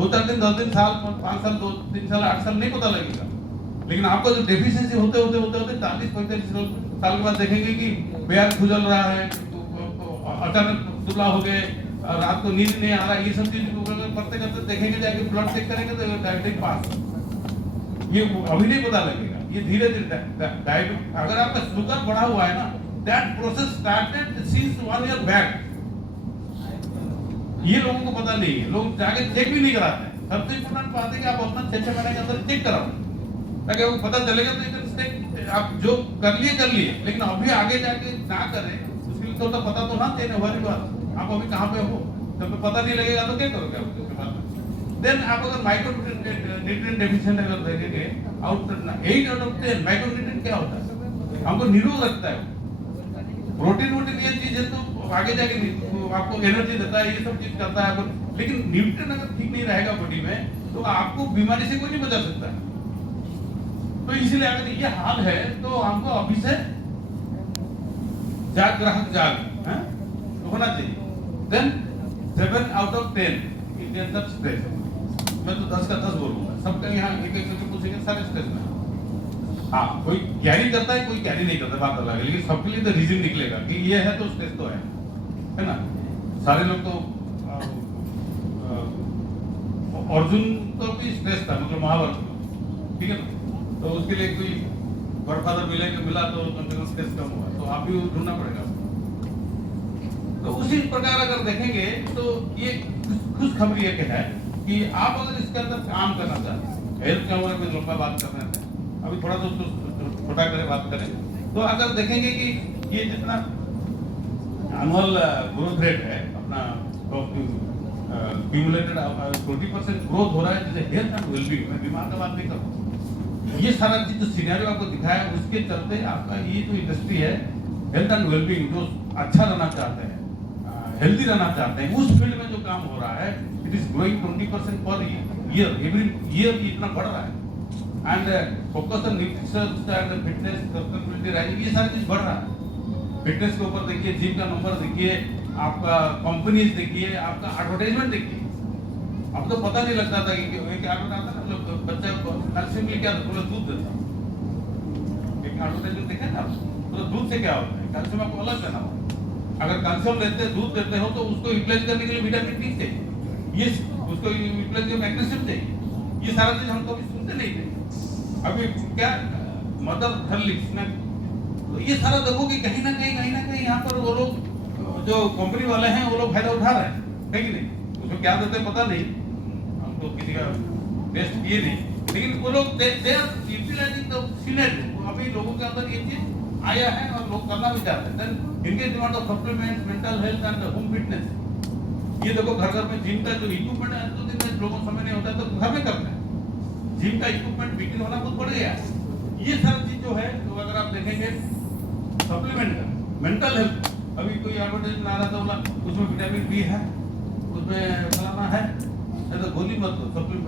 2-4 दिन, 10 दिन, साल, 5 साल, 2-3 साल, 8 साल नहीं पता लगेगा। लेकिन आपको जो डेफिशिएंसी होते 40-45 साल के बाद देखेंगे कि पैर खुजल रहा है, अचानक दुबला हो गए, रात को नींद नहीं आ रहा, ये सब चीज करते करते देखेंगे, जाके ब्लड चेक करेंगे तो डायबिटिक पास। ये अभी नहीं पता लगेगा, ये धीरे धीरे डायबिटिक। अगर आपका शुगर बढ़ा हुआ है ना, that process started since 1 year back. ये लोगों को पता नहीं है, लोग जाके चेक भी नहीं कराते हैं। सबसे इम्पोर्टेंट बात है कि आप अपना 6 महीने के अंदर चेक कराओ, ताकि वो पता चलेगा। तो आप जो कर लिए, लेकिन अभी आगे जाके ना करें उसके लिए तो पता तो ना चाहिए। हमारी बात, आप अभी कहाँ पे हो, जब पता नहीं लगेगा तो क्या करोगे आप उसके बाद। देन आप अगर माइक्रो न्यूट्रिएंट डेफिशिएंट अगर देखेंगे, 8 out of 10 माइक्रो न्यूट्रिएंट क्या होता है, हमको निरोग रखता है। प्रोटीन ये चीज है तो आगे जाके आपको एनर्जी देता है, ये सब चीज करता है। लेकिन न्यूट्रिएंट अगर ठीक नहीं रहेगा बॉडी में तो आपको बीमारी से कोई नहीं बचा सकता है। तो इसलिए अगर ये हाल है तो हमको अभी से ग्राहक जाग तो होना चाहिए। देन 7 out of 10 इंडियन सब स्ट्रेस। मैं तो 10 का 10 बोलूंगा, सबका यहाँ एक करके पूछेंगे, सारे स्ट्रेस में। हाँ, कोई कैरी करता है, कोई कैरी नहीं करता, बात अलग है। लेकिन सबके लिए तो रीजन निकलेगा कि ये है तो स्ट्रेस तो है ना। सारे लोग तो अर्जुन को भी स्ट्रेस था, मतलब महाभारत, ठीक है ना। तो उसके लिए कोई गॉडफादर मिला तो कम से कम स्ट्रेस कम हुआ, तो आप भी ढूंढना पड़ेगा। तो उसी प्रकार अगर देखेंगे तो ये खुशखबरी है कि आप अगर इसके अंदर काम करना चाहते हैं, हेल्थ के बारे में लंबा बात करना है, अभी थोड़ा तो छोटा करें बात करें, तो अगर देखेंगे कि ये जितना एनुअल ग्रोथ रेट है अपना, क्यूमुलेटेड 20% ग्रोथ हो रहा है, जैसे हेल्थ एंड वेलबींग, मैं बीमार का बात नहीं कर रहा हूँ। ये सारा चीज जो सिनेरियो आपको दिखाया, उसके चलते आपका ये जो इंडस्ट्री है हेल्थ एंड वेलबींग, जो अच्छा रहना चाहते हैं, हेल्दी रहना चाहते हैं, उस फील्ड में जो काम हो रहा है, it is growing 20% per year, every year इतना बढ़ रहा है। And focus on nutrition and fitness, sustainability rising, ये सारी चीज बढ़ रहा है। फिटनेस के ऊपर देखिए, जिम का नंबर देखिए, आपका कंपनीज देखिए, आपका एडवर्टाइजमेंट देखिए। अब तो पता नहीं लगता था कि एक एडवर्टाइजमेंट आता ना, लोग बच्चा कैल्शियम के क्या पूरा दूध देता, एक एडवर्टाइजमेंट देखा ना, तो दूध से क्या होता है, कैल्शियम आपको अलग देना होगा। अगर कैल्शियम लेते दूध देते हो तो उसको यूटिलाइज करने के लिए विटामिन डी चाहिए, ये उसको यूटिलाइज करने मैग्नीशियम चाहिए। ये सारा चीज हम कभी सुनते नहीं थे। अभी क्या मदर थर लिप्स में, तो ये सारा देखो कि कहीं ना कहीं यहाँ पर वो लोग जो कंपनी वाले हैं वो लोग फायदा उठा रहे हैं, है कि नहीं। उसमें क्या देते पता नहीं, हम तो किसी का टेस्ट किए नहीं, लेकिन वो लोग they are utilising the scenario. अभी लोगों के अंदर ये चीज आया है और लोग करना भी चाहते हैं। देन इनके demand of supplement, mental health and home fitness, ये देखो घर में जिम का जो इक्विपमेंट है, तो दिन में लोगों को समय नहीं होता तो घर में करते हैं। जिम का इक्विपमेंट बिक्री होना बहुत बढ़ गया है। ये सारी चीज जो है, तो अगर आप देखेंगे सप्लीमेंट का, मेंटल हेल्थ, अभी कोई एडवर्टाइजमेंट आ रहा था, बोला उसमें विटामिन बी है, उसमें फलाना है, तो गोली मत दो, सप्लीमेंट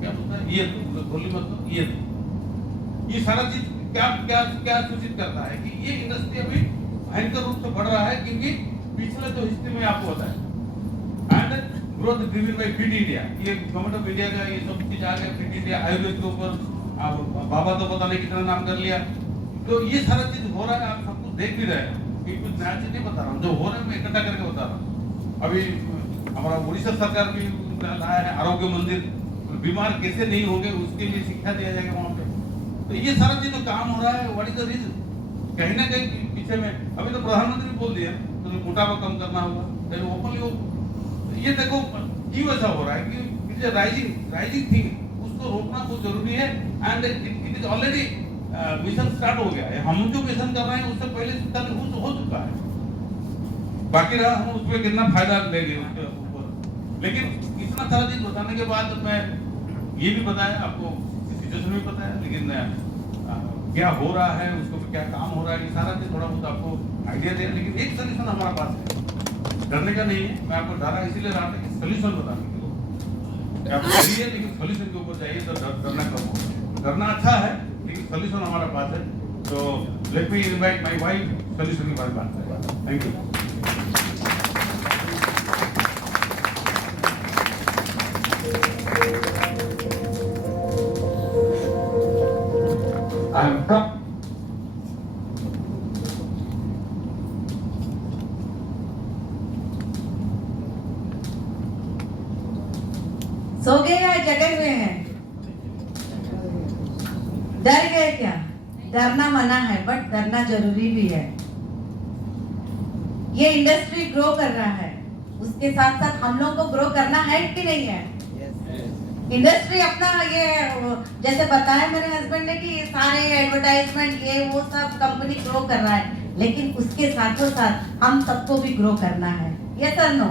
क्या बोलता है, ये गोली मत दो, ये सारा चीज क्या सूचित करता है कि ये इंडस्ट्री अभी भयंकर रूप से बढ़ रहा है, क्योंकि पिछले जो हिस्ट्री में आपको होता है and growth driven by fit India, ये गवर्नमेंट ऑफ इंडिया का ये सब चीज आ गया। फिट इंडिया आयुर्वेद के ऊपर बाबा तो पता नहीं कितना नाम कर लिया। तो ये सारा चीज हो रहा है, आप सब कुछ देख भी रहे हैं, कि कुछ नया चीज नहीं बता रहा हूँ, जो हो रहा है मैं इकट्ठा करके बता रहा हूँ। अभी हमारा उड़ीसा सरकार भी लाया है आरोग्य मंदिर, बीमार कैसे नहीं होंगे उसके लिए शिक्षा दिया जाएगा वहाँ पे। तो ये सारा चीज जो काम हो रहा है, व्हाट इज द रीजन, कहीं ना कहीं पीछे में। अभी तो प्रधानमंत्री ने बोल दिया तो मोटापा कम करना होगा, ओपनली ये देखो क्यों ऐसा हो रहा है कि इट इज राइजिंग थिंग, उसको रोकना बहुत जरूरी है। And it is already mission start हो गया है। हम जो मिशन कर रहे हैं उससे पहले हो चुका है, बाकी रहा हम उसमें कितना फायदा लेंगे उसके ऊपर। लेकिन इतना सारा चीज बताने के बाद मैं ये भी बताया आपको, सिचुएशन भी पता है, लेकिन क्या हो रहा है उसको क्या काम हो रहा है, ये सारा चीज थोड़ा बहुत आपको आइडिया दे। लेकिन एक सोल्यूशन हमारा पास है, डरने का नहीं है। मैं आपको डरा इसीलिए रहा था कि सोल्यूशन बताने के लिए आप डरिए, लेकिन सोल्यूशन के ऊपर जाइए तो डरना कम होगा। डरना अच्छा है, लेकिन सोल्यूशन हमारा पास है। तो let me invite my wife solution के बारे में बात करें। Thank you. सो गए या जगे हुए हैं? डर गए क्या? डरना मना है, बट डरना जरूरी भी है। ये इंडस्ट्री ग्रो कर रहा है, उसके साथ साथ हम लोग को ग्रो करना है कि नहीं है? इंडस्ट्री अपना ये जैसे बताया मेरे हस्बैंड ने कि सारे एडवर्टाइजमेंट ये वो सब कंपनी ग्रो कर रहा है, लेकिन उसके साथों साथ हम सबको भी ग्रो करना है। यस और नो?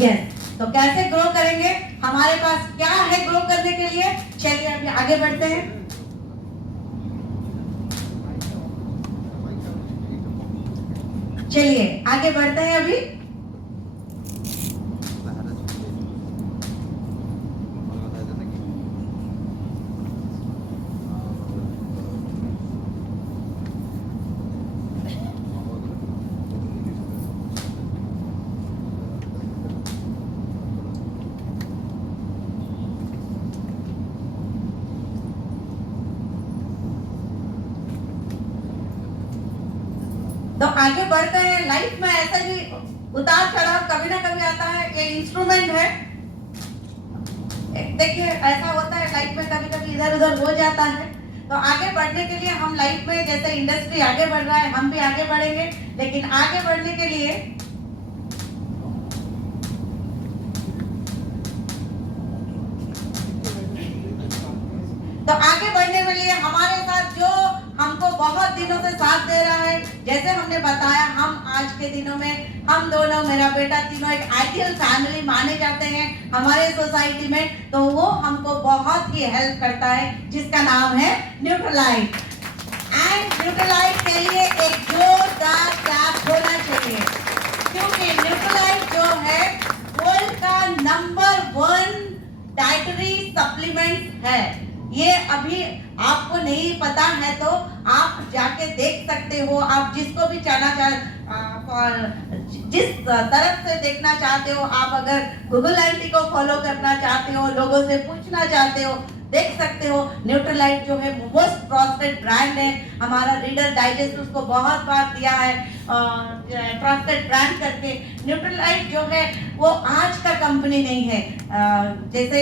यस। तो कैसे ग्रो करेंगे? हमारे पास क्या है ग्रो करने के लिए? चलिए अभी आगे बढ़ते हैं। चलिए आगे बढ़ते हैं अभी। तो आगे बढ़ते हैं। लाइफ में ऐसा ही उतार चढ़ाव कभी ना कभी आता है, ये इंस्ट्रूमेंट है। देखिए ऐसा होता है लाइफ में, कभी कभी इधर उधर हो जाता है। तो आगे बढ़ने के लिए हम लाइफ में, जैसे इंडस्ट्री आगे बढ़ रहा है, हम भी आगे बढ़ेंगे। लेकिन आगे बढ़ने के लिए हमारे साथ जो हमको बहुत दिनों से साथ दे रहा है, जैसे हमने बताया, हम आज के दिनों में हम दोनों, मेरा बेटा, तीनों एक आइडियल फैमिली माने जाते हैं हमारे सोसाइटी में। तो वो हमको बहुत ही हेल्प करता है, जिसका नाम है न्यूट्रलाइट। एंड न्यूट्रलाइट के लिए एक जोरदार क्लैप होना चाहिए, क्योंकि न्यूट्रलाइट जो है वर्ल्ड का नंबर 1 डाइटरी सप्लीमेंट है। ये अभी आपको नहीं पता है तो आप जाके देख सकते हो। आप जिसको भी जिस तरफ से देखना चाहते हो, आप अगर गूगल आंटी को फॉलो करना चाहते हो, लोगों से पूछना चाहते हो, देख सकते हो। न्यूट्रलाइट जो है मोस्ट ट्रस्टेड ब्रांड है। हमारा रीडर डाइजेस्ट उसको बहुत बार दिया है ट्रस्टेड ब्रांड करके। न्यूट्रलाइट जो है वो आज का कंपनी नहीं है। जैसे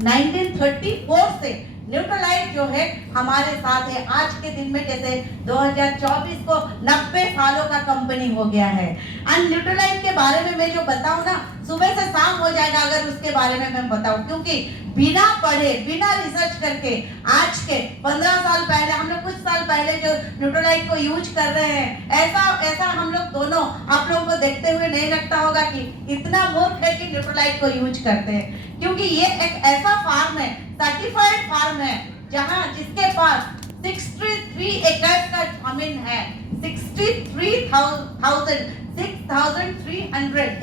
1934 से न्यूट्रलाइट जो है हमारे साथ है। आज के दिन में जैसे 2024 को 90 सालों का कंपनी हो गया है। एंड न्यूट्रलाइट के बारे में मैं जो बताऊं ना, सुबह से शाम हो जाएगा अगर उसके बारे में मैं बताऊं, क्योंकि बिना पढ़े, बिना रिसर्च करके आज के 15 साल पहले, हम लोग कुछ साल पहले जो न्यूट्रलाइट को यूज कर रहे हैं, ऐसा हम लोग दोनों आप लोगों को देखते हुए नहीं लगता होगा कि इतना मूर्ख है कि न्यूट्रलाइट को यूज करते हैं। क्योंकि ये एक ऐसा फार्म है, सर्टिफाइड फार्म है, जहां जिसके पास 63 एकड़ का जमीन है। 6,300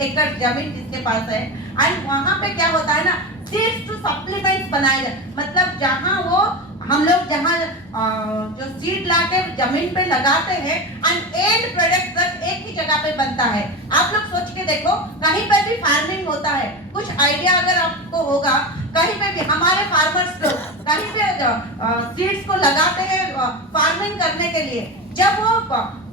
एकड़ जमीन जिसके पास है। एंड वहां पे क्या होता है ना, सीड्स टू सप्लीमेंट्स बनाए जाते, मतलब जहां वो हम लोग जहां जो सीड लाके जमीन पे लगाते हैं एंड एंड प्रोडक्ट तक एक ही जगह पे बनता है। आप लोग सोच के देखो, कहीं पे भी फार्मिंग होता है, कुछ आइडिया अगर आपको होगा, कहीं पे भी हमारे फार्मर्स लोग कहीं पे सीड्स को लगाते हैं फार्मिंग करने के लिए। जब वो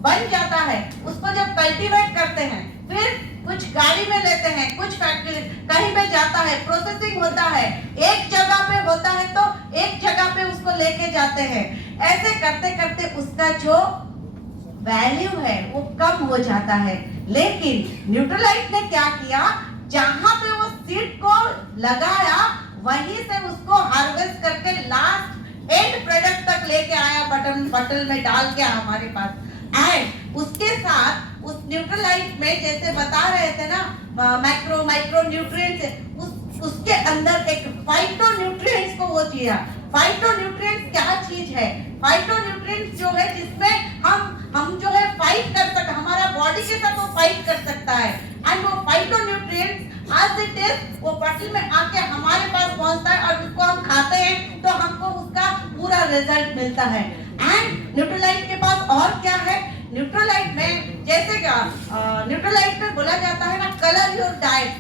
बन जाता है, उसको जब कल्टीवेट करते हैं, फिर कुछ गाड़ी में लेते हैं, कुछ फैक्ट्री कहीं पे जाता है, प्रोसेसिंग होता है, एक जगह पे होता है तो एक जगह पे उसको लेके जाते हैं। ऐसे करते करते उसका जो वैल्यू है वो कम हो जाता है। लेकिन न्यूट्रलाइट ने क्या किया, जहां पे वो सीड को लगाया वहीं से उसको हार्वेस्ट करके लास्ट एंड प्रोडक्ट तक लेके आया, बटल में डाल के हमारे पास। एंड उसके साथ उस न्यूट्रलाइट में, जैसे बता रहे थे ना, मैक्रो माइक्रो न्यूट्रिएंट्स, उसके अंदर एक फाइटो न्यूट्रिएंट्स को वो दिया। फाइटो न्यूट्रिएंट्स क्या चीज है? फाइटो न्यूट्रिएंट्स जो है जिसमें हम जो है फाइट कर सकते, हमारा बॉडी के साथ वो फाइट कर सकता है। एंड वो फाइटो न्यूट्रिएंट्स आज इट इज वो बॉटल में आके हमारे पास पहुंचता है और उसको हम खाते हैं तो हमको उसका पूरा रिजल्ट मिलता है। एंड न्यूट्रलाइट के पास और क्या है? न्यूट्रलाइट में जैसे न्यूट्रलाइट में बोला जाता है ना, कलर योर डाइट।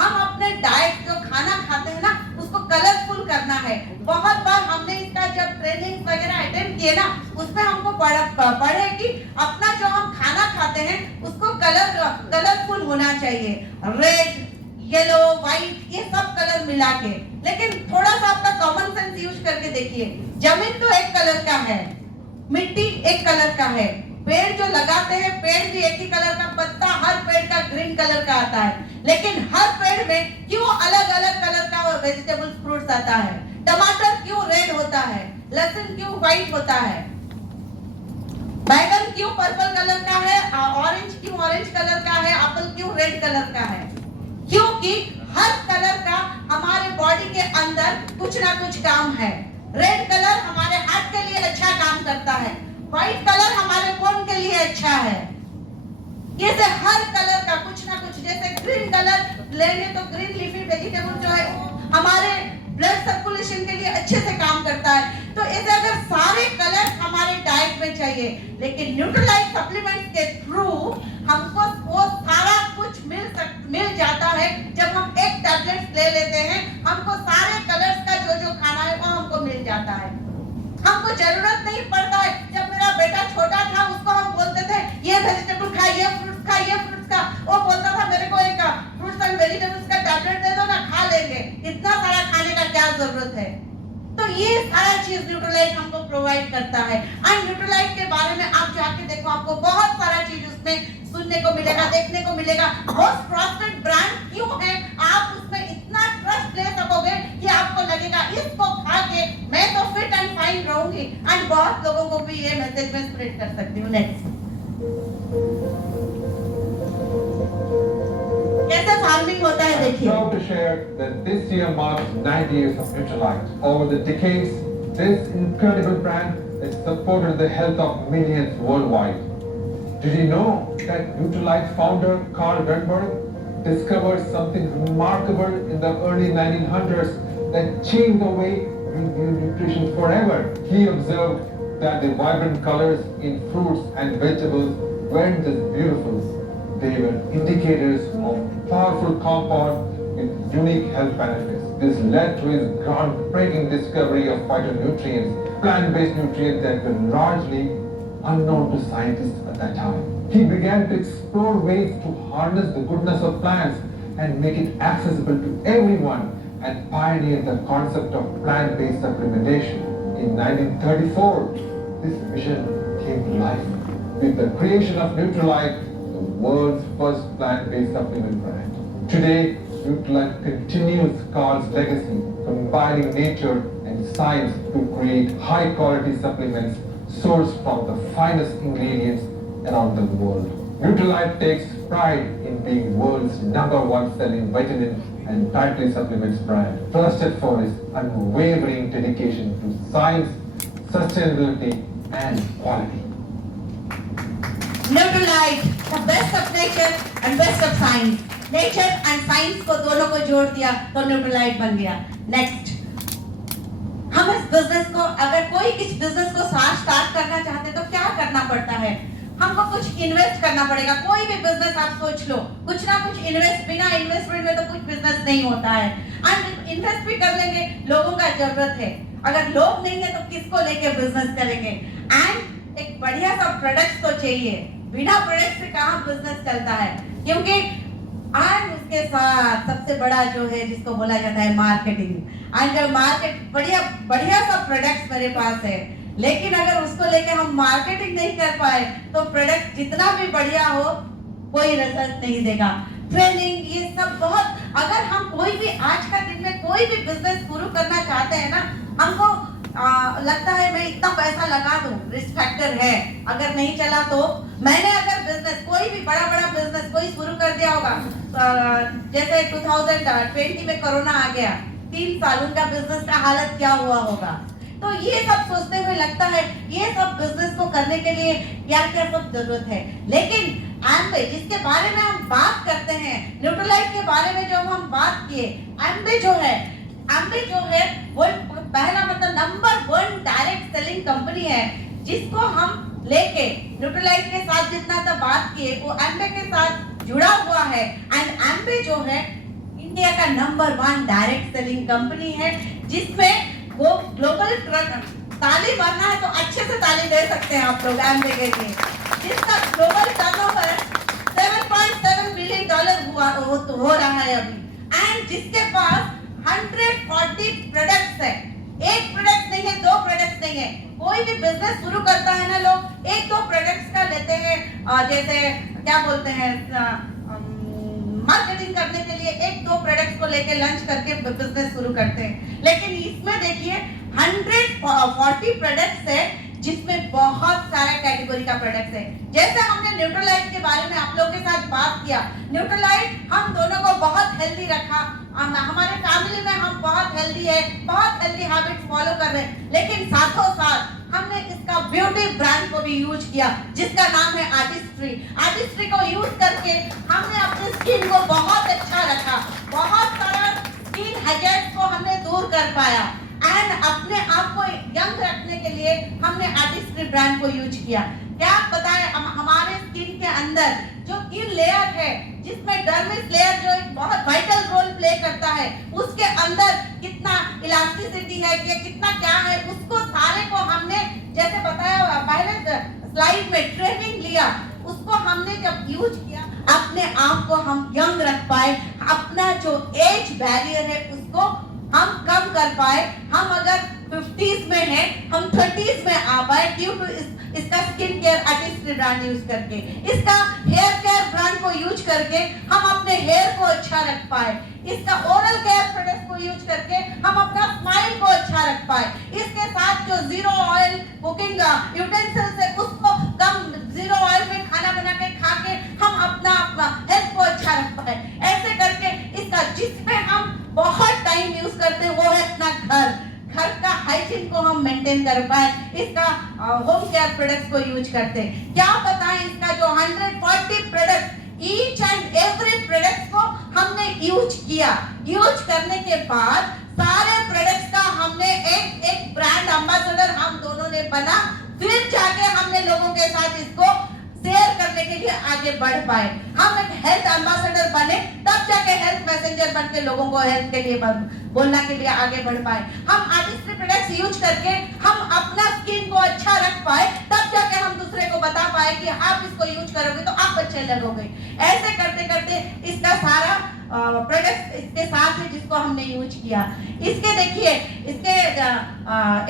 हम अपने डाइट जो खाना खाते हैं ना, उसको कलरफुल करना है। बहुत बार हमने इसका जब ट्रेनिंग वगैरह है ना, उसमें हमको पढ़े कि अपना जो हम खाना खाते हैं उसको कलरफुल होना चाहिए, रेड, येलो, व्हाइट, ये सब कलर मिला के। लेकिन थोड़ा सा आपका कॉमन सेंस यूज करके देखिए, जमीन तो एक कलर का है, मिट्टी एक कलर का है, पेड़ जो लगाते हैं पेड़ भी एक ही कलर का, पत्ता हर पेड़ का ग्रीन कलर का आता है, लेकिन हर पेड़ में क्यों अलग अलग कलर का वेजिटेबल्स फ्रूट्स आता है? टमाटर क्यों रेड होता है, लहसुन क्यों व्हाइट होता है, बैगन क्यों पर्पल कलर का है, ऑरेंज क्यों ऑरेंज कलर का है, एप्पल क्यों रेड कलर का है? क्योंकि हर कलर का हमारे बॉडी के अंदर कुछ ना कुछ काम है। रेड कलर हमारे हार्ट के लिए अच्छा काम करता है, व्हाइट कलर हमारे बोन के लिए अच्छा है। जैसे हर कलर का कुछ ना कुछ, जैसे ग्रीन कलर लेंगे तो ग्रीन लीफी वेजिटेबल जो है हमारे ब्लड सर्कुलेशन के लिए अच्छे से काम करता है। तो ऐसे अगर सारे कलर हमारे डाइट में चाहिए, लेकिन न्यूट्रीलाइट सप्लीमेंट्स के थ्रू हमको वो सारा कुछ मिल जाता है। जब हम एक टैबलेट ले लेते हैं हमको सारे कलर्स का जो खाना है वो हमको मिल जाता है। हमको जरूरत नहीं पड़ता है, जब मेरा बेटा छोटा था उसको हम बोलते थे ये वेजिटेबल खा, ये फ्रूट्स खा, ये फ्रूट्स खा, वो बोलता था मेरे को एक फ्रूट्स एंड वेजिटेबल्स का टैबलेट दे दो ना, खा लेंगे, इतना सारा खाने का क्या जरूरत है? तो ये सारा चीज न्यूट्रीलाइट हमको प्रोवाइड करता है। एंड न्यूट्रीलाइट के बारे में आप जाके देखो, आपको बहुत सारा चीज उसमें सुनने को मिलेगा, देखने को मिलेगा। मोस्ट ट्रस्टेड ब्रांड क्यों है? आप उसमें इतना ट्रस्ट ले सकोगे कि आपको लगेगा इसको खा के मैं तो फिट एंड फाइन रहूंगी, एंड बहुत लोगों को भी ये मैसेज में स्प्रेड कर सकती हूँ। नेक्स्ट, कैसे फार्मिंग होता है देखिए। I'm proud to share that this year marks 90 years of Nutrilite. Over the decades, this incredible brand has supported the health of millions worldwide. Did you know that Nutrilite founder Carl Rundberg discovered something remarkable in the early 1900s that changed the way we view nutrition forever? He observed that the vibrant colors in fruits and vegetables weren't just beautiful. They were indicators of powerful compound with unique health benefits. This led to his groundbreaking discovery of phytonutrients, plant-based nutrients that were largely unknown to scientists at that time. He began to explore ways to harness the goodness of plants and make it accessible to everyone, and pioneered the concept of plant-based supplementation. In 1934, this vision came to life with the creation of Nutrilite, the world's first plant-based supplement brand. Today, Nutrilite continues Carl's legacy, combining nature and science to create high-quality supplements sourced from the finest ingredients around the world. Nutrilite takes pride in being world's #1 selling vitamin and dietary supplements brand, trusted for its unwavering dedication to science, sustainability, and quality. Nutrilite, the best of nature and best of science. Nature and science को दोनों को जोड़ दिया तो Nutrilite बन गया। Next, हम इस बिजनेस को, अगर कोई इस बिजनेस को स्टार्ट करना चाहते तो क्या करना पड़ता है? हमको कुछ इन्वेस्ट करना पड़ेगा। कोई भी बिजनेस आप सोच लो, कुछ ना कुछ इन्वेस्ट, बिना इन्वेस्टमेंट में तो कुछ बिजनेस नहीं होता है। एंड इन्वेस्ट भी कर लेंगे, लोगों का जरूरत है। अगर लोग नहीं है तो किसको लेके बिजनेस करेंगे? एंड एक बढ़िया सा प्रोडक्ट तो चाहिए, बिना प्रोडक्ट से कहाँ बिजनेस चलता है? क्योंकि एंड उसके साथ सबसे बड़ा जो है जिसको बोला जाता है मार्केटिंग। एंड जब मार्केट बढ़िया सा प्रोडक्ट्स मेरे पास है, लेकिन अगर उसको लेके हम मार्केटिंग नहीं कर पाए तो प्रोडक्ट जितना भी बढ़िया हो कोई रिजल्ट नहीं देगा। ट्रेनिंग, ये सब बहुत, अगर हम कोई भी आज का दिन में कोई भी बिजनेस शुरू करना चाहते हैं ना, हमको लगता है मैं इतना पैसा लगा दूं, रिस्क फैक्टर है, अगर नहीं चला तो। मैंने अगर बिजनेस, कोई भी बड़ा बिजनेस कोई शुरू कर दिया होगा, जैसे 2020 में कोरोना आ गया, 3 साल उनका बिजनेस का हालत क्या हुआ होगा। तो ये सब सोचते हुए लगता है ये सब बिजनेस को करने के लिए क्या क्या सब जरूरत है। लेकिन एम्बे, जिसके बारे में हम बात करते हैं, न्यूट्रीलाइट के बारे में जो हम बात किए, एम्बे जो है वो पहला मतलब #1 डायरेक्ट सेलिंग कंपनी है, जिसको हम लेके न्यूट्रीलाइट के साथ जितना तो बात किए वो एम्बे के साथ जुड़ा हुआ है। एंड एम्बे जो है इंडिया का #1 डायरेक्ट सेलिंग कंपनी है, जिसमें वो ग्लोबल ताली मारना है तो अच्छे से ताली दे सकते हैं आप लोग एमवे के लिए, जिसका ग्लोबल टर्नओवर $7.7 बिलियन हो रहा है अभी, एंड जिसके पास 140 प्रोडक्ट्स है। एक प्रोडक्ट नहीं है, दो प्रोडक्ट्स नहीं है। कोई भी बिजनेस शुरू करता है ना, लोग एक दो प्रोडक्ट्स का लेते हैं, जैसे क्या बोलते हैं, मार्केटिंग करने के लिए एक दो प्रोडक्ट्स को लेके लंच करके बिजनेस शुरू करते हैं। लेकिन इसमें देखिए 140 प्रोडक्ट्स है, जिसमें बहुत सारा कैटेगरी का प्रोडक्ट्स है। जैसे हमने न्यूट्रलाइट के बारे में आप लोगों के साथ बात किया, न्यूट्रलाइट हम दोनों को बहुत हेल्दी रखा, हमारे फैमिली में हम बहुत हेल्दी है, बहुत हेल्दी हैबिट्स फॉलो कर रहे हैं। लेकिन साथों साथ हमने इसका ब्यूटी ब्रांड को भी यूज किया, जिसका नाम है आर्टिस्ट्री। आर्टिस्ट्री को यूज करके हमने अपनी स्किन को बहुत अच्छा रखा, बहुत सारा स्किन हैजर्ड्स को हमने दूर कर पाया, एंड अपने आप को यंग रखने के लिए हमने आर्टिस्ट्री ब्रांड को यूज किया। क्या बताएं, हमारे स्किन के अंदर जो स्किन लेयर है, जिसमें डर्मिस लेयर जो एक बहुत वाइटल रोल प्ले करता है, उसके अंदर कितना इलास्टिसिटी है, ये कितना क्या है, उसको सारे को हमने जैसे बताया पहले स्लाइड में ट्रेनिंग लिया, उसको हमने जब यूज किया, अपने आप को हम यंग रख पाए, अपना जो एज बैरियर है उसको हम कम कर पाए। हम अगर 50s में हैं, हम 30s में आ पाए ड्यू टू इसका skin care artistry brand use करके, इसका हेयर केयर ब्रांड को यूज करके हम अपने हेयर को अच्छा रख पाए, इसका ओरल केयर प्रोडक्ट को यूज करके हम अपना स्माइल को अच्छा रख पाए, इसके साथ जो जीरो ऑयल कुकिंग यूटेंसिल्स है उसको कम जीरो ऑयल में खाना बना के खा के हम अपना हेल्थ को अच्छा रख पाए। ऐसे करके इसका जिसमें हम बहुत टाइम यूज करते हैं वो है अपना घर का हाइजीन को हम मेंटेन कर पाए, इसका होम केयर प्रोडक्ट्स को यूज करते हैं। क्या बताएं, इसका जो 140 product, each and every product को हमने यूज किया। यूज करने के बाद सारे प्रोडक्ट्स का हमने एक ब्रांड एम्बेसडर हम दोनों ने बना, फिर जाके हमने लोगों के साथ इसको शेयर करने के लिए आगे बढ़ पाए। हम एक हेल्थ एम्बेसडर बने, तब जाके हेल्थ मैसेंजर बन के लोगों को हेल्थ के लिए बोलने के लिए आगे बढ़ पाए। हम आर्टिस्ट्री प्रोडक्ट्स यूज करके हम अपना स्किन को अच्छा रख पाए, तब जाके हम दूसरे को बता पाए कि आप इसको यूज करोगे तो आप अच्छे लगोगे। ऐसे करते करते इसका सारा प्रोडक्ट इसके साथ है जिसको हमने यूज किया। इसके देखिए, इसके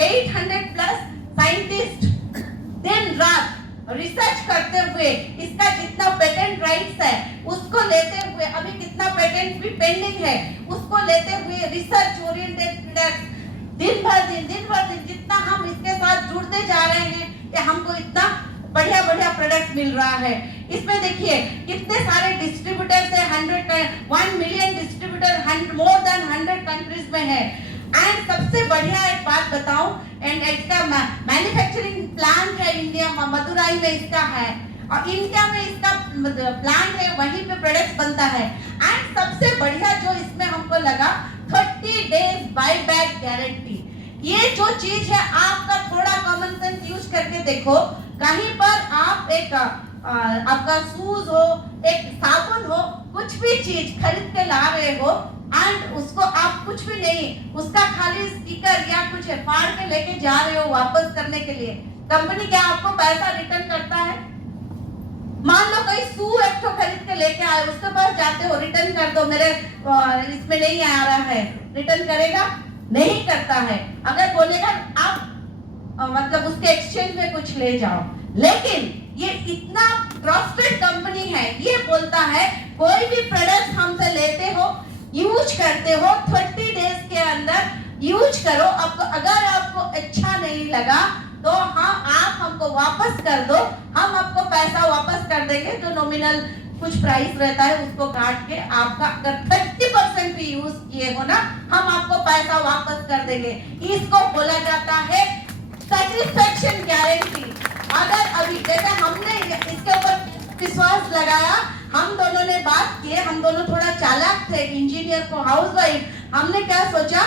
800 प्लस साइंटिस्ट दिन रात रिसर्च करते हुए, इसका जितना पेटेंट राइट्स है उसको लेते हुए, अभी कितना पेटेंट भी पेंडिंग है उसको लेते हुए, रिसर्च ओरिएंटेड प्रोडक्ट्स दिन भर दिन जितना हम इसके साथ जुड़ते जा रहे हैं कि हमको इतना बढ़िया प्रोडक्ट मिल रहा है। इसमें देखिए कितने सारे डिस्ट्रीब्यूटर्स है, 1 million distributor more than 100 countries में है। एंड सबसे बढ़िया एक बात बताऊं, एंड इसका मैन्युफैक्चरिंग प्लांट है इंडिया मदुराई में इसका है, और इंडिया में इसका प्लांट है, वहीं पे प्रोडक्ट्स बनता है। एंड सबसे बढ़िया जो इसमें हमको लगा, 30 डेज बाय बैक गारंटी। ये जो चीज है, आपका थोड़ा कॉमन सेंस यूज करके देखो, कहीं पर आप एक आपका शूज हो, एक साबुन हो, कुछ भी चीज खरीद के ला रहे हो, एंड उसको आप कुछ भी नहीं, उसका खाली स्टिकर या कुछ फाड़ के लेके जा रहे हो वापस करने के लिए, कंपनी क्या आपको पैसा रिटर्न करता है? मान लो कोई शू एक तो खरीद के लेके आए, उसके पास जाते हो, रिटर्न कर दो, मेरे इसमें नहीं आ रहा है, रिटर्न करेगा? नहीं करता है। अगर बोलेगा आप मतलब उसके एक्सचेंज में कुछ ले जाओ, लेकिन ये इतना ट्रस्टेड कंपनी है, ये बोलता है कोई भी प्रोडक्ट हमसे लेते हो, यूज करते हो, 30 डेज के अंदर यूज करो, आपको अगर आपको अच्छा नहीं लगा तो आप हमको वापस कर दो, हम आपको पैसा वापस कर देंगे, जो नॉमिनल कुछ प्राइस रहता है उसको काट के आपका अगर 30% भी यूज किए हो ना, हम आपको पैसा वापस कर देंगे। इसको बोला जाता है सैटिस्फैक्शन गारंटी। अगर अभी जैसे हमने इसके ऊपर विश्वास लगाया, हम दोनों ने बात की, हम दोनों थोड़ा चालाक थे, इंजीनियर को हाउसवाइफ, हमने क्या सोचा,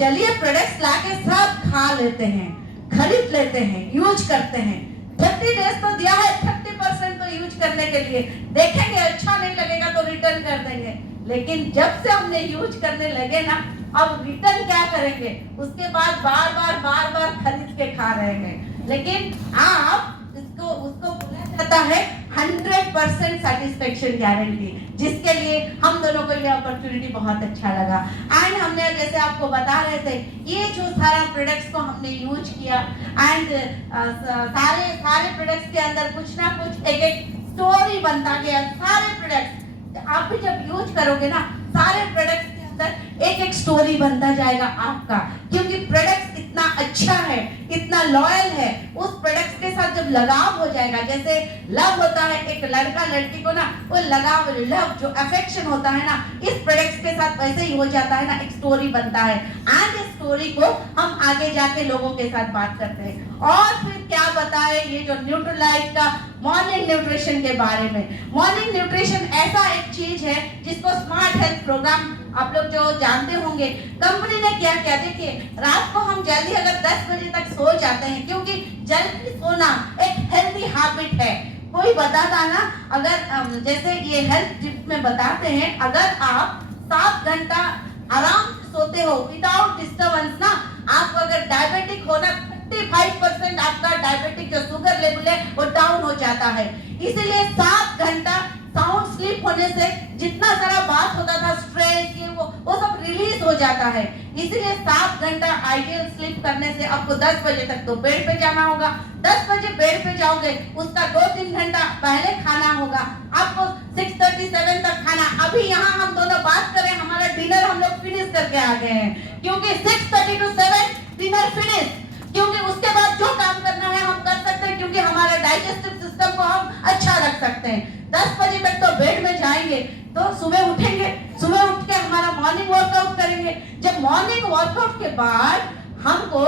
चलिए प्रोडक्ट्स लाके सब खा लेते हैं, खरीद लेते हैं, यूज करते हैं। 30 डेज तो दिया है, 30% तो यूज करने के लिए, देखेंगे अच्छा नहीं लगेगा तो रिटर्न कर देंगे। लेकिन जब से हमने यूज करने लगे ना, अब रिटर्न क्या करेंगे, उसके बाद बार बार खरीद के खा रहे हैं। लेकिन आप उसको बोला जाता है 100% सेटिस्फेक्शन गारंटी, जिसके लिए हम दोनों को ये अपॉर्चुनिटी बहुत अच्छा लगा। एंड हमने जैसे आपको बता रहे थे, ये जो सारा प्रोडक्ट्स को हमने यूज किया एंड सारे प्रोडक्ट्स के अंदर कुछ ना कुछ एक स्टोरी बनता गया। सारे प्रोडक्ट्स आप भी जब यूज करोगे ना, सारे प्रोडक्ट्स के अंदर एक स्टोरी बनता जाएगा आपका, क्योंकि प्रोडक्ट्स इतना अच्छा है, इतना लॉयल है, उस प्रोडक्ट्स के साथ जब लगाव हो जाएगा, जैसे लव होता है एक लड़का लड़की को ना, वो लगाव, लव जो अफेक्शन होता है ना, इस प्रोडक्ट्स के साथ वैसे ही हो जाता है ना, एक स्टोरी बनता है। एंड इस स्टोरी को हम आगे जाके लोगों के साथ बात करते हैं। और फिर क्या बताए ये जो न्यूट्रीलाइट का मॉर्निंग न्यूट्रिशन के बारे में। मॉर्निंग न्यूट्रिशन ऐसा एक चीज है जिसको स्मार्ट हेल्थ प्रोग्राम आप लोग जो जानते होंगे, कंपनी ने क्या किया, देखिए रात को हम जल्दी अगर 10 बजे तक सो जाते हैं, क्योंकि जल्दी सोना एक हेल्दी हैबिट है। कोई बताता ना, अगर जैसे ये हेल्थ टिप में बताते हैं, अगर आप 7 घंटा आराम से सोते हो विदाउट डिस्टर्बेंस ना, आपको अगर डायबिटिक हो ना, 35% आपका डायबिटिक जो शुगर लेवल है वो डाउन हो जाता है। इसीलिए 7 घंटा साउंड स्लीप होने से जितना सारा बात होता था, स्ट्रेस ये वो सब रिलीज हो जाता है। इसीलिए 7 घंटा आइडियल स्लीप करने से आपको 10 बजे तक तो बेड पे जाना होगा। 10 बजे बेड पे जाओगे, उसका 2-3 घंटा पहले खाना होगा, आपको 6:37 तक खाना। अभी यहाँ हम दोनों बात करें, हमारा डिनर हम लोग फिनिश करके आ गए हैं, क्योंकि 6:30 to 7 डिनर फिनिश, क्योंकि उसके बाद जो काम करना है हम कर सकते हैं, क्योंकि हमारे डाइजेस्टिव सिस्टम को हम अच्छा रख सकते हैं। 10 बजे तक तो बेड में जाएंगे, तो सुबह उठेंगे, सुबह उठ के हमारा मॉर्निंग वर्कआउट करेंगे। जब मॉर्निंग वर्कआउट के बाद हमको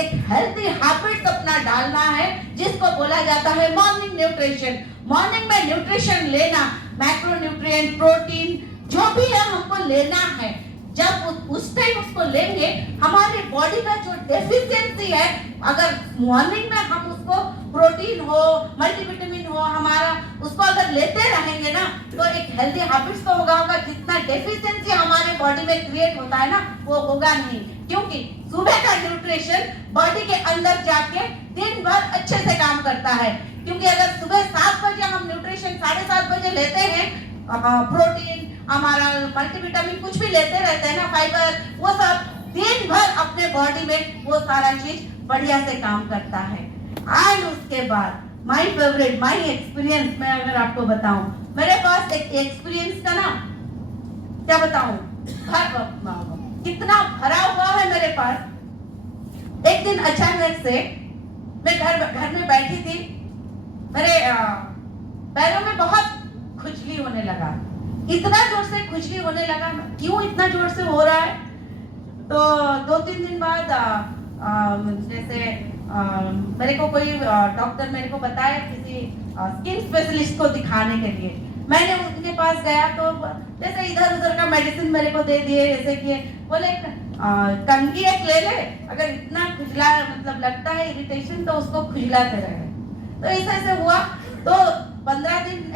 एक हेल्थी हैबिट अपना डालना है, जिसको बोला जाता है मॉर्निंग न्यूट्रिशन। मॉर्निंग में न्यूट्रिशन लेना, मैक्रो न्यूट्रिएंट, प्रोटीन जो भी है हमको लेना है। जब उस टाइम उसको लेंगे, हमारी बॉडी का जो डेफिशिएंसी है, अगर मॉर्निंग में हम उसको प्रोटीन हो, मल्टीविटामिन हो, हमारा उसको अगर लेते रहेंगे ना, तो एक हेल्दी हैबिट्स तो होगा। जितना डेफिशिएंसी हमारे बॉडी में क्रिएट होता है ना, वो होगा नहीं, क्योंकि सुबह का न्यूट्रिशन बॉडी के अंदर जाके दिन भर अच्छे से काम करता है। क्योंकि अगर सुबह 7 बजे हम न्यूट्रिशन 7:30 बजे लेते हैं, प्रोटीन, हमारा मल्टीविटामिन कुछ भी लेते रहते हैं ना, फाइबर, वो सब दिन भर अपने बॉडी में वो सारा चीज बढ़िया से काम करता है। एंड उसके बाद माय फेवरेट, माय एक्सपीरियंस मैं अगर आपको बताऊं, मेरे पास एक एक्सपीरियंस का ना क्या बताऊं, कितना भरा हुआ है मेरे पास। एक दिन अचानक से मैं घर में बैठी थी, मेरे पैरों में बहुत खुजली होने लगा, इतना जोर से खुजली होने लगा। क्यों इतना जोर से हो रहा है, तो 2-3 दिन बाद जैसे मेरे को कोई डॉक्टर मेरे को बताया किसी स्किन स्पेशलिस्ट को दिखाने के लिए। मैंने उनके पास गया, तो जैसे इधर उधर का मेडिसिन मेरे को दे दिए, जैसे कि बोले कंघी एक ले ले, अगर इतना खुजला मतलब लगता है इरिटेशन, तो उसको खुजलाते रहे। तो ऐसे हुआ, तो 15 दिन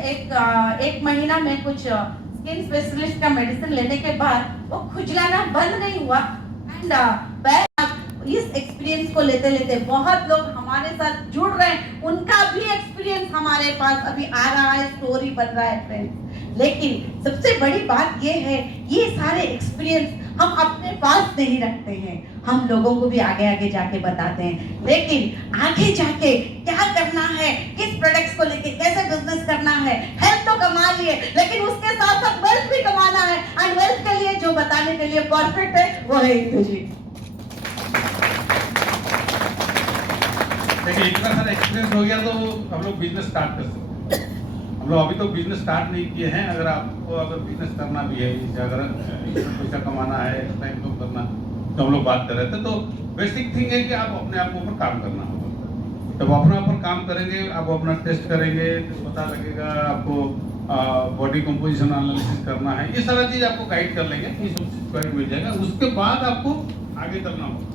एक महीना में कुछ स्किन स्पेशलिस्ट का मेडिसिन लेने के बाद वो खुजलाना बंद नहीं हुआ। एंड इस एक्सपीरियंस को लेते लेते बहुत लोग हमारे साथ जुड़ रहे हैं, उनका भी एक्सपीरियंस हमारे पास अभी आ रहा है, स्टोरी बन रहा है फ्रेंड्स। लेकिन सबसे बड़ी बात ये है, ये सारे एक्सपीरियंस हम अपने पास नहीं रखते हैं, हम लोगों को भी आगे आगे जाके बताते हैं। लेकिन आगे जाके क्या करना है, किस प्रोडक्ट्स को लेके कैसे बिजनेस करना है, हेल्थ तो कमा लिए, लेकिन उसके साथ साथ वेल्थ भी कमाना है। एंड वेल्थ के लिए जो बताने के लिए परफेक्ट है वो है इंदु जी। देखिए इतना सारा एक्सपीरियंस हो गया तो हम लोग बिजनेस स्टार्ट कर सकते हैं। हम लोग अभी तो बिजनेस स्टार्ट नहीं किए हैं। अगर आपको अगर बिजनेस करना भी है, अगर पैसा कमाना है, एक्स्ट्रा इनकम करना, तो हम लोग बात कर रहे थे, तो बेसिक थिंग है कि आप अपने आप ऊपर काम करना होगा। जब अपने ऊपर काम करेंगे, आप अपना टेस्ट करेंगे तो पता लगेगा आपको, बॉडी कंपोजिशन एनालिसिस करना है, ये सारा चीज आपको गाइड कर लेंगे, ये सब चीज मिल जाएगा। उसके बाद आपको आगे करना होगा।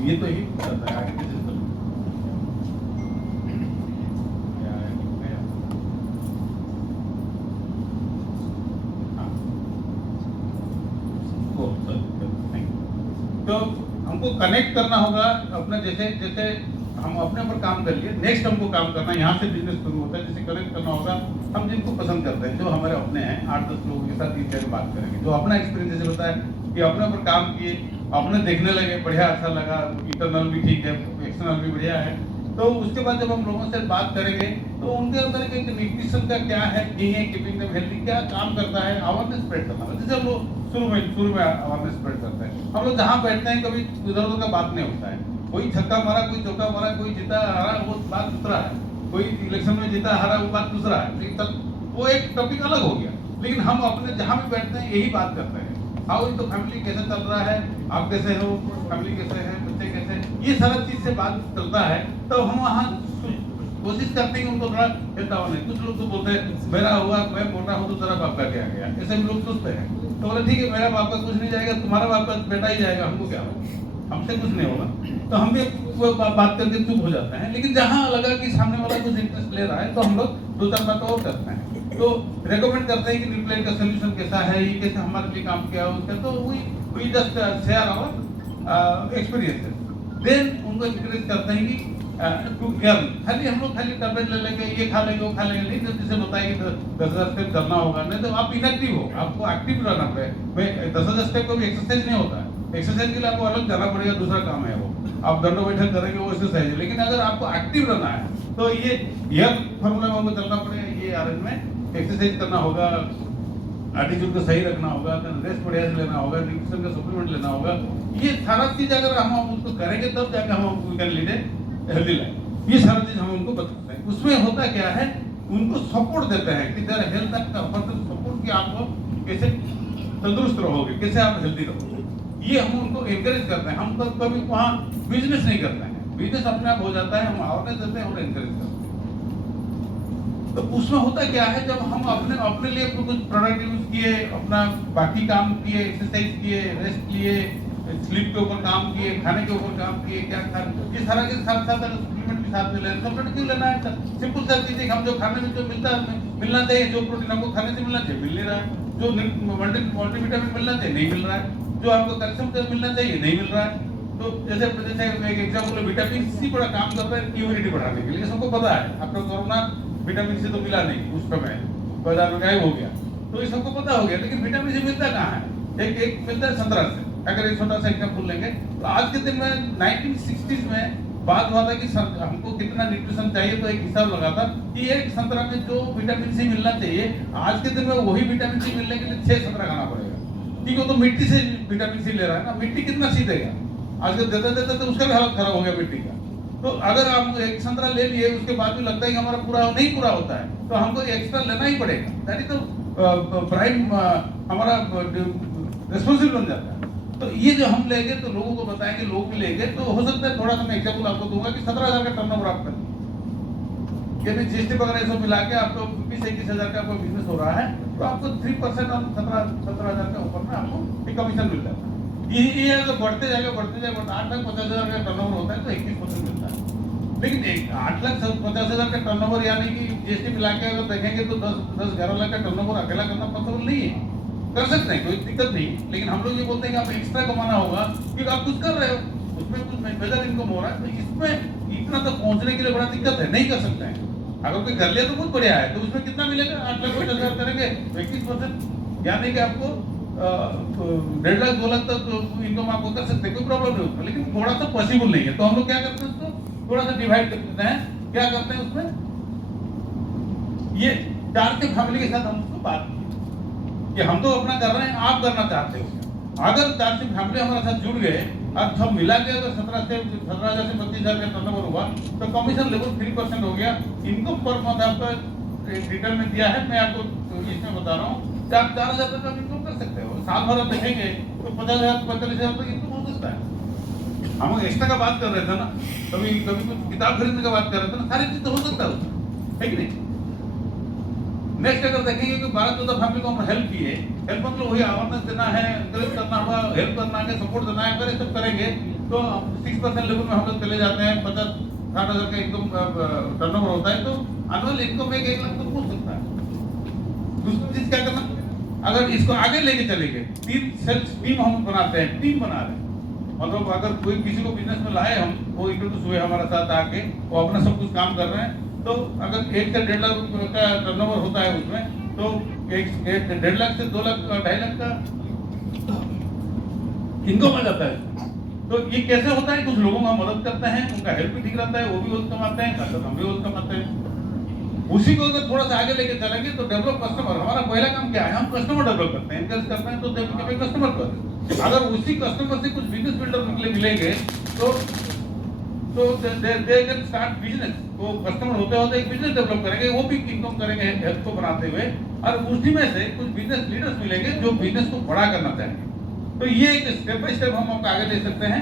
ये तो ही चलता है आगे कैसे चलता है। तो हमको कनेक्ट करना होगा अपने, जैसे जैसे हम अपने ऊपर काम कर लिए, नेक्स्ट हमको काम करना है, यहाँ से बिजनेस शुरू होता है, जैसे कनेक्ट करना होगा हम जिनको पसंद करते हैं, जो हमारे अपने हैं, 8-10 लोगों के साथ 3-4 बात करेंगे, जो अपना एक्सपीरियंस जैसे बताया कि अपने ऊपर काम किए, अपने देखने लगे, बढ़िया अच्छा लगा, इंटरनल भी ठीक है, एक्सटर्नल भी बढ़िया है, तो उसके बाद जब हम लोगों से बात करेंगे तो उनके अंदर एक न्यूट्रिशन का क्या है, नहीं है, कीपिंग देम हेल्दी क्या काम करता है, अवेयरनेस स्प्रेड करना, जैसे हम लोग शुरू में अवेयरनेस स्प्रेड करते हैं, हम लोग जहाँ बैठते हैं कभी इधर उधर का बात नहीं होता है, कोई छक्का मारा, कोई चौका मारा, कोई जीता हारा, वो बात दूसरा है, कोई इलेक्शन में जीता हारा, वो बात दूसरा है, लेकिन वो एक टॉपिक अलग हो गया। लेकिन हम अपने जहाँ भी बैठते हैं यही बात करते हैं, हाउ इज द फैमिली, कैसे चल रहा है, आप कैसे हो, फैमिली कैसे है, बच्चे कैसे, ये सारा चीज से बात चलता है, तो हम वहाँ कोशिश करते हैं कि उनको थोड़ा हेल्थ नहीं। कुछ लोग तो बोलते हैं मेरा हुआ, मैं मोटा हूँ तो तेरा बाप का क्या गया, ऐसे भी लोग सोचते हैं, तो बोले ठीक है मेरा बाप का कुछ नहीं जाएगा, तुम्हारा बाप का बेटा ही जाएगा, हमको क्या होगा, हमसे कुछ नहीं होगा, तो हम भी वो बात करके चुप हो जाते हैं। लेकिन जहाँ लगा कि सामने वाला कुछ इंटरेस्ट ले रहा है तो हम लोग 2-4 बात और करते हैं, तो रेकमेंड करते हैं कि न्यूक्लियर का सोल्यूशन कैसा है, ये कैसे हमारे लिए काम किया उसका, तो we just share our experiences, then उनको इंकरेज करते हैं कि टू अर्न, खाली हम लोग खाली टैबलेट ले लेंगे, ये खा लेंगे, वो खा लेंगे, नहीं, जैसे बताया कि 10,000 स्टेप करना होगा, नहीं तो आप इनएक्टिव हो, आपको एक्टिव रहना पड़ेगा। 10,000 स्टेप को भी एक्सरसाइज नहीं होता है, एक्सरसाइज के लिए आपको अलग जाना पड़ेगा, दूसरा काम है वो, आप दंडो बैठक करेंगे वो एक्सरसाइज है, लेकिन अगर आपको एक्टिव रहना है तो ये फॉर्मूला में हमको चलना पड़ेगा, ये आरएन में एक्सरसाइज करना होगा, एटीट्यूड को सही रखना होगा, रेस्ट बढ़िया से लेना होगा, न्यूट्रिशन का सप्लीमेंट लेना होगा, ये सारा चीज अगर हम उसको करेंगे तब जाकर हम can lead a healthy life, ये सारा चीज हम उनको बताते हैं। उसमें होता क्या है, उनको सपोर्ट देते हैं कि तेरा हेल्थ का फर्दर सपोर्ट कि आप कैसे तंदुरुस्त रहोगे, कैसे आप हेल्दी रहोगे, ये हम उनको एनकरेज करते हैं। हम तो कभी वहाँ बिजनेस नहीं करते हैं, बिजनेस अपने आप हो जाता है, हम अवेयरनेस देते हैं और एनकरेज करते हैं। तो उसमें होता क्या है, जब हम अपने लिए कुछ प्रोडक्ट यूज किए, अपना बाकी काम किए, एक्सरसाइज किए, रेस्ट लिए, स्लीप के ऊपर काम किए, खाने के ऊपर काम किए, क्या खा, ये सारा के साथ साथ अगर सप्लीमेंट भी साथ में लेना, सप्लीमेंट क्यों लेना है, सिंपल सा चीज है, हम जो खाने में जो मिलना चाहिए, जो प्रोटीन हमको खाने से मिलना चाहिए मिल नहीं रहा है, जो मल्टीविटामिन मिलना चाहिए नहीं मिल रहा है, जो हमको कैल्शियम मिलना चाहिए नहीं मिल रहा है। तो जैसे एक एग्जाम्पल, विटामिन सी बड़ा काम कर रहा है इम्यूनिटी बढ़ाने के लिए, सबको पता है, आपको कोरोना विटामिन सी तो मिला नहीं उस समय, बाजार में गायब हो गया, तो ये सबको पता हो गया, लेकिन विटामिन सी मिलता कहाँ है, एक मिलता है संतरा से। अगर एक छोटा सा एग्जाम्पल लेंगे तो आज के दिन में 1960s में बात हुआ था कि हमको कितना न्यूट्रिशन चाहिए, तो एक हिसाब लगा था कि एक संतरा में जो विटामिन सी मिलना चाहिए, आज के दिन में वही विटामिन सी मिलने के लिए 6 संतरा खाना पड़ेगा। ठीक है, तो मिट्टी से विटामिन सी ले रहा है ना, मिट्टी कितना सी देगा, आज कल देते तो उसका भी हालत खराब हो गया मिट्टी का। तो अगर आप एक संतरा ले लिए, उसके बाद भी लगता है कि हमारा पूरा नहीं पूरा होता है, तो हमको एक्स्ट्रा लेना ही पड़ेगा, दैट इज द प्राइम हमारा रिस्पॉन्सिबल बन जाता है। तो ये जो हम लेंगे तो लोगों को बताएंगे, लोग भी लेंगे, तो हो सकता है थोड़ा सा मैं एग्जाम्पल आपको दूंगा कि 17,000 का टर्नओवर आप करें, यदि जीएसटी वगैरह सब मिला के आपको 20-21,000 का कोई बिजनेस हो रहा है, तो आपको 3% और 17,000 का ऊपर में आपको एक कमीशन मिल जाता है। ये अगर बढ़ते जाएगा 8,50,000 का टर्नओवर होता है तो 21% मिलता है। लेकिन 8,50,000 का टर्नओवर यानी कि जीएसटी मिला के अगर देखेंगे तो 10-11 लाख का टर्नओवर अकेला करना पॉसिबल नहीं है, कर सकते हैं, कोई दिक्कत नहीं, लेकिन हम लोग ये बोलते हैं कि आप एक्स्ट्रा कमाना होगा क्योंकि आप कुछ कर रहे हो, उसमें कुछ मेजर इनकम हो रहा है, तो इसमें इतना तक पहुंचने के लिए बड़ा दिक्कत है, नहीं कर सकते हैं। अगर कोई कर लिया तो बहुत बढ़िया है, तो उसमें कितना मिलेगा, 8,50,000 करेंगे 21%, यानी कि आपको 1.5 लाख 2 लाख तक इनकम आपको कर सकते हैं, कोई प्रॉब्लम नहीं होता, लेकिन थोड़ा सा पॉसिबल नहीं है। तो हम लोग क्या करते हैं, उसको थोड़ा सा डिवाइड कर देते हैं, क्या करते हैं उसमें, ये 4 के फैमिली के साथ हम उसको बात कि हम तो अपना कर रहे हैं, आप करना चाहते हो। अगर 4 फैमिली हमारे साथ जुड़ गए और सब मिला के अगर 17,000 से 25,000 का टर्नओवर हुआ तो कमीशन लेवल 3% हो गया। इनकम पर मंथ आपका रिटर्न में दिया है, मैं आपको इसमें बता रहा हूँ, आप 4,000 तक इनकम कर सकते हो। साल भर आप देखेंगे तो 50,000 45,000 तक इनकम हो सकता है। हम एक्स्ट्रा का बात कर रहे थे ना, कभी कुछ किताब खरीदने का बात कर रहे थे ना, सारी चीज तो हो सकता है उसमें, है कि नहीं। नेक्स्ट अगर देखेंगे कि 12-14 फैमिली को हम हेल्प किए, हेल्प मतलब वही अवेयरनेस देना है, एनकरेज करना हुआ, हेल्प करना है, सपोर्ट देना है, अगर ये सब करेंगे तो 6% लेवल में हम लोग चले जाते हैं, 50-60,000 का इनकम टर्नओवर होता है, तो एनुअल इनकम 1 लाख तक पहुंच सकता है। दूसरी चीज क्या करना, अगर इसको आगे लेके चलेंगे, 3 सेल्स टीम हम बनाते हैं, टीम बना रहे हैं, मतलब अगर कोई किसी को बिजनेस में लाए हम, वो इंट्रोड्यूस हुए हमारे साथ आके, वो अपना सब कुछ काम कर रहे हैं, तो अगर 1 से 1.5 लाख रुपए का टर्नओवर होता है उसमें, तो 1.5 लाख से 2 लाख 2.5 लाख का इनकम आ जाता है। तो ये कैसे होता है? कुछ लोगों का मदद करते हैं, उनका हेल्थ भी ठीक रहता है, वो भी बहुत कमाते हैं, हम भी बहुत कमाते हैं। उसी को अगर थोड़ा सा आगे लेके चलेंगे तो डेवलप कस्टमर, हमारा पहला काम क्या है? हम कस्टमर डेवलप करते हैं, एनकरेज करते हैं, तो डेवलप कस्टमर पर। अगर उसी कस्टमर से कुछ बिजनेस बिल्डर मिलेंगे तो दे कैन स्टार्ट बिजनेस। वो कस्टमर होते होते एक बिजनेस डेवलप करेंगे, वो भी इनकम करेंगे हेल्थ को बनाते हुए, और उसी में से कुछ बिजनेस लीडर्स मिलेंगे जो बिजनेस को बड़ा करना चाहेंगे। तो ये एक स्टेप बाय स्टेप हम आपको आगे ले सकते हैं।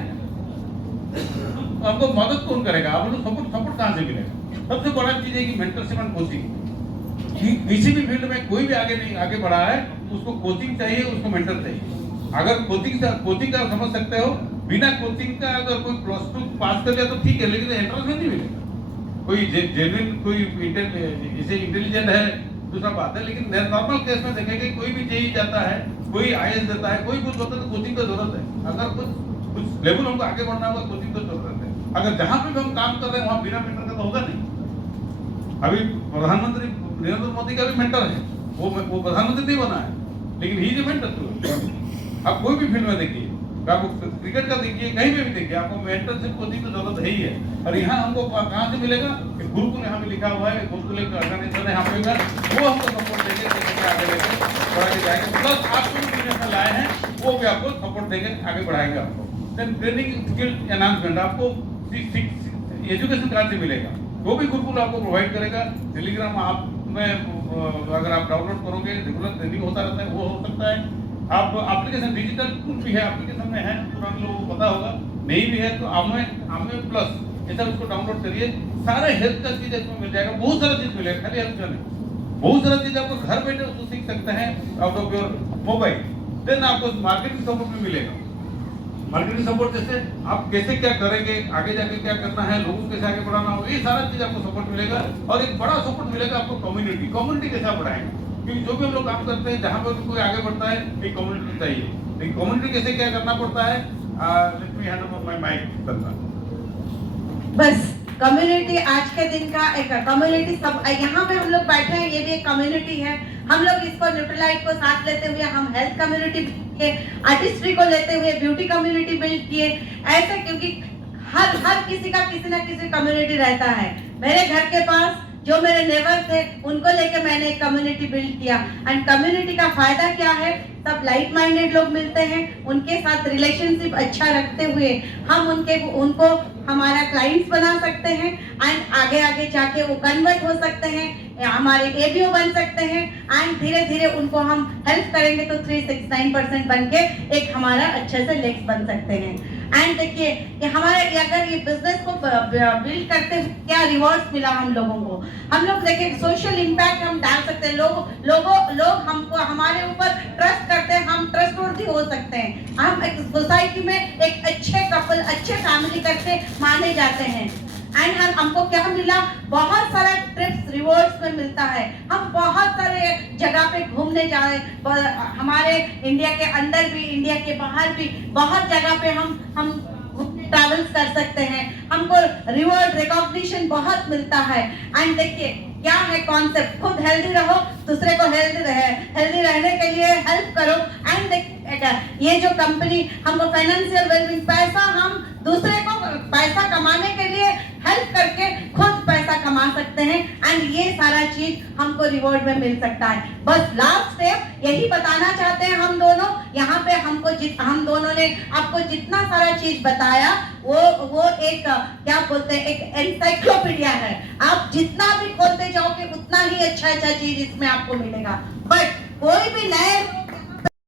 हमको मदद कौन करेगा? आप लोग सपोर्ट कहाँ से मिलेगा? सबसे बड़ा चीज है कि मेंटरशिप एंड कोचिंग। किसी भी फील्ड में कोई भी आगे बढ़ा है, उसको कोचिंग चाहिए, उसको मेंटर चाहिए। अगर कोचिंग का समझ सकते हो, बिना कोचिंग का अगर कोई +2 पास कर लिया तो ठीक है, लेकिन एंट्रेंस में नहीं मिलेगा। कोई जेन्युइन, कोई इसे इंटेलिजेंट है, दूसरा बात है, लेकिन नॉर्मल केस में देखेंगे कोई भी जेई जाता है, कोई आईएएस देता है, कोई कुछ होता है, तो कोचिंग की जरूरत है। अगर कुछ लेवल हमको आगे बढ़ना होगा, कोचिंग की जरूरत है। अगर जहां पे भी हम काम कर रहे हैं वहां बिना मेंटर का तो होगा नहीं। अभी प्रधानमंत्री नरेंद्र मोदी का भी मेंटर है, वो प्रधानमंत्री नहीं बना है, लेकिन he is a mentor too. आप कोई भी फील्ड में देखिए, आप क्रिकेट का देखिए, कहीं पे भी देखिए, आपको मेंटरशिप कोचिंग की जरूरत है ही है। और यहाँ हमको कहाँ से मिलेगा? गुरुकुल यहाँ पे लिखा हुआ है, गुरुकुल एक ऑर्गेनाइजेशन है यहाँ पे, वो हमको सपोर्ट देंगे, आगे लेके बढ़ा के जाएंगे। प्लस आपको जो बिजनेस में लाए हैं वो भी आपको सपोर्ट देंगे, आगे बढ़ाएंगे आपको। देन ट्रेनिंग स्किल एनहांसमेंट आपको एजुकेशन कहाँ से मिलेगा? वो भी गुरुकुल आपको प्रोवाइड करेगा। टेलीग्राम आप में अगर आप डाउनलोड करोगे, रेगुलर ट्रेनिंग होता रहता है, वो हो सकता है। आप एप्लीकेशन डिजिटल टूल भी है, एप्लीकेशन में है, पुराने लोगों को पता होगा, नहीं भी है तो आमने प्लस ऐसा उसको डाउनलोड करिए। सारे हेल्थ का चीज इसमें मिल जाएगा, बहुत सारा चीज मिलेगा, खाली हेल्थ का नहीं, बहुत सारा चीज आपको घर बैठे उसको सीख सकते हैं out of your mobile. Then आपको मार्केटिंग सपोर्ट भी मिलेगा। मार्केटिंग सपोर्ट जैसे आप कैसे क्या करेंगे, आगे जाके क्या करना है, लोगों को कैसे आगे बढ़ाना हो, ये सारा चीज आपको सपोर्ट मिलेगा। और एक बड़ा सपोर्ट मिलेगा आपको कम्युनिटी कैसे आप बढ़ाएंगे, क्योंकि जो भी हम लोग काम करते हैं, जहां पर भी कोई आगे बढ़ता है, एक कम्युनिटी चाहिए। एक कम्युनिटी कैसे क्या करना पड़ता है, let me hand over my mic करना। बस कम्युनिटी आज के दिन का एक कम्युनिटी, सब यहाँ पे हम लोग बैठे हैं, ये भी एक कम्युनिटी है। हम लोग इसको न्यूट्रलाइट को साथ लेते हुए हम हेल्थ कम्युनिटी के, आर्टिस्ट्री को लेते हुए ब्यूटी कम्युनिटी बिल्ड किए, ऐसे, क्योंकि हर किसी का किसी ना किसी कम्युनिटी रहता है। मेरे घर के पास जो मेरे नेबर थे, उनको लेके मैंने एक कम्युनिटी बिल्ड किया। एंड कम्युनिटी का फायदा क्या है? सब लाइट माइंडेड लोग मिलते हैं, उनके साथ रिलेशनशिप अच्छा रखते हुए हम उनको हमारा क्लाइंट्स बना सकते हैं, एंड आगे जाके वो कन्वर्ट हो सकते हैं, हमारे एबीओ बन सकते हैं, एंड धीरे धीरे उनको हम हेल्प करेंगे तो 369% बन के एक हमारा अच्छे से लेग्स बन सकते हैं। एंड देखिए कि हमारे अगर ये बिजनेस को बिल्ड करते हुए क्या रिवॉर्ड्स मिला हम लोगों को। हम लोग देखिए सोशल इम्पैक्ट हम डाल सकते हैं, लोग हमको हमारे ऊपर ट्रस्ट करते हैं, हम ट्रस्टवर्दी हो सकते हैं, हम एक सोसाइटी में एक अच्छे कपल, अच्छे फैमिली करके माने जाते हैं। एंड हमको क्या मिला? बहुत सारा ट्रिप्स रिवॉर्ड्स में मिलता है, हम बहुत सारे जगह पे घूमने जाए, हमारे इंडिया के अंदर भी, इंडिया के बाहर भी बहुत जगह पे हम ट्रैवल्स कर सकते हैं, हमको रिवॉर्ड रिकॉग्निशन बहुत मिलता है। एंड देखिए क्या है कॉन्सेप्ट, खुद हेल्दी रहो, दूसरे को हेल्दी रहने के लिए हेल्प करो। एंड ये जो कंपनी हमको फाइनेंशियल वेलबींग, पैसा हम दूसरे को पैसा कमाने के लिए हेल्प करके खुद पैसा कमा सकते हैं, एंड ये सारा चीज हमको रिवॉर्ड में मिल सकता है। बस लास्ट स्टेप यही बताना चाहते हैं हम दोनों यहाँ पे, हम दोनों ने आपको जितना सारा चीज बताया वो एक क्या बोलते हैं, एक एनसाइक्लोपीडिया है। आप जितना भी खोलते जाओगे उतना ही अच्छा चीज इसमें आपको मिलेगा। बट कोई भी नए